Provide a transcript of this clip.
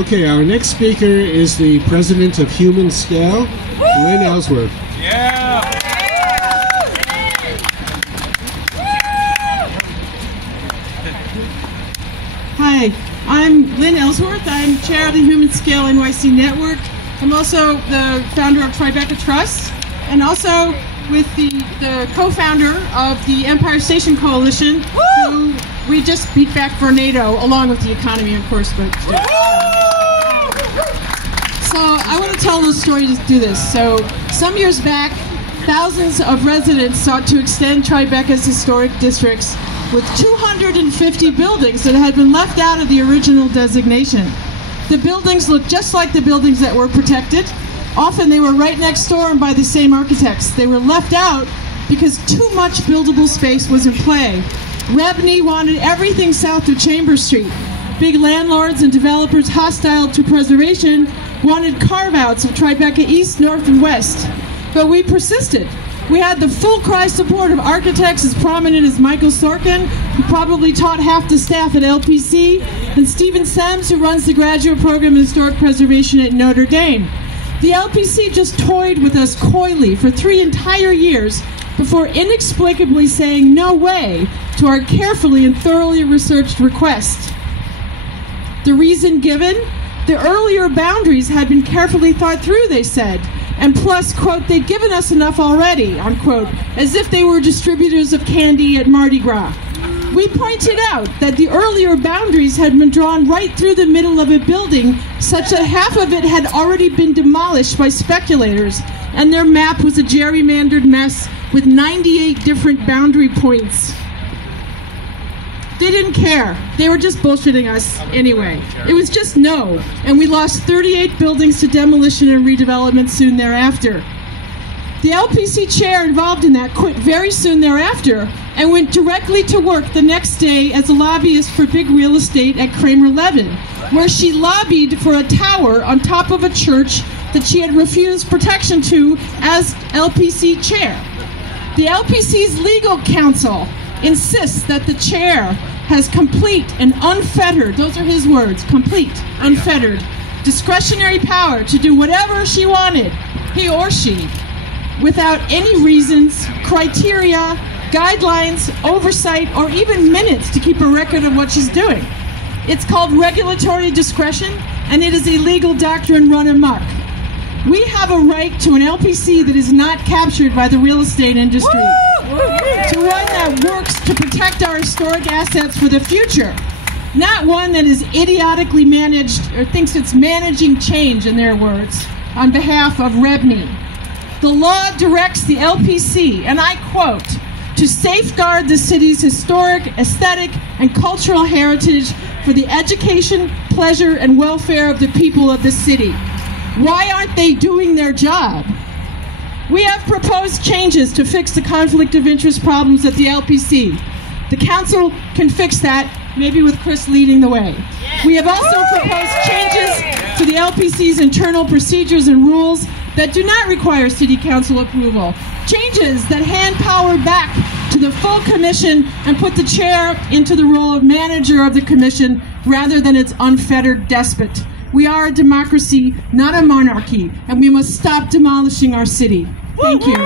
Okay, our next speaker is the president of Human Scale, Lynn Ellsworth. Yeah! Hi, I'm Lynn Ellsworth. I'm chair of the Human Scale NYC Network. I'm also the founder of Tribeca Trust, and also with the co-founder of the Empire Station Coalition, who we just beat back for NATO, along with the economy, of course. But so I want to tell a little story to do this. So some years back, thousands of residents sought to extend Tribeca's historic districts with 250 buildings that had been left out of the original designation. The buildings looked just like the buildings that were protected. Often they were right next door and by the same architects. They were left out because too much buildable space was in play. Rebney wanted everything south of Chambers Street. Big landlords and developers hostile to preservation wanted carve-outs of Tribeca East, North, and West. But we persisted. We had the full cry support of architects as prominent as Michael Sorkin, who probably taught half the staff at LPC, and Stephen Sems, who runs the graduate program in historic preservation at Notre Dame. The LPC just toyed with us coyly for 3 entire years before inexplicably saying no way to our carefully and thoroughly researched request. The reason given? The earlier boundaries had been carefully thought through, they said. And plus, quote, they'd given us enough already, unquote, as if they were distributors of candy at Mardi Gras. We pointed out that the earlier boundaries had been drawn right through the middle of a building, such that half of it had already been demolished by speculators, and their map was a gerrymandered mess with 98 different boundary points. They didn't care. They were just bullshitting us anyway. It was just no, and we lost 38 buildings to demolition and redevelopment soon thereafter. The LPC chair involved in that quit very soon thereafter and went directly to work the next day as a lobbyist for big real estate at Kramer-Levin, where she lobbied for a tower on top of a church that she had refused protection to as LPC chair. The LPC's legal counsel insists that the chair has complete and unfettered, those are his words, complete, unfettered, discretionary power to do whatever she wanted, he or she, without any reasons, criteria, guidelines, oversight, or even minutes to keep a record of what she's doing. It's called regulatory discretion, and it is a legal doctrine run amok. We have a right to an LPC that is not captured by the real estate industry, to one that works to protect our historic assets for the future, not one that is idiotically managed or thinks it's managing change, in their words, on behalf of Rebney. The law directs the LPC, and I quote, to safeguard the city's historic, aesthetic, and cultural heritage for the education, pleasure, and welfare of the people of the city. Why aren't they doing their job? We have proposed changes to fix the conflict of interest problems at the LPC. The council can fix that, maybe with Chris leading the way. We have also proposed changes to the LPC's internal procedures and rules that do not require city council approval. Changes that hand power back to the full commission and put the chair into the role of manager of the commission rather than its unfettered despot. We are a democracy, not a monarchy, and we must stop demolishing our city. Thank you.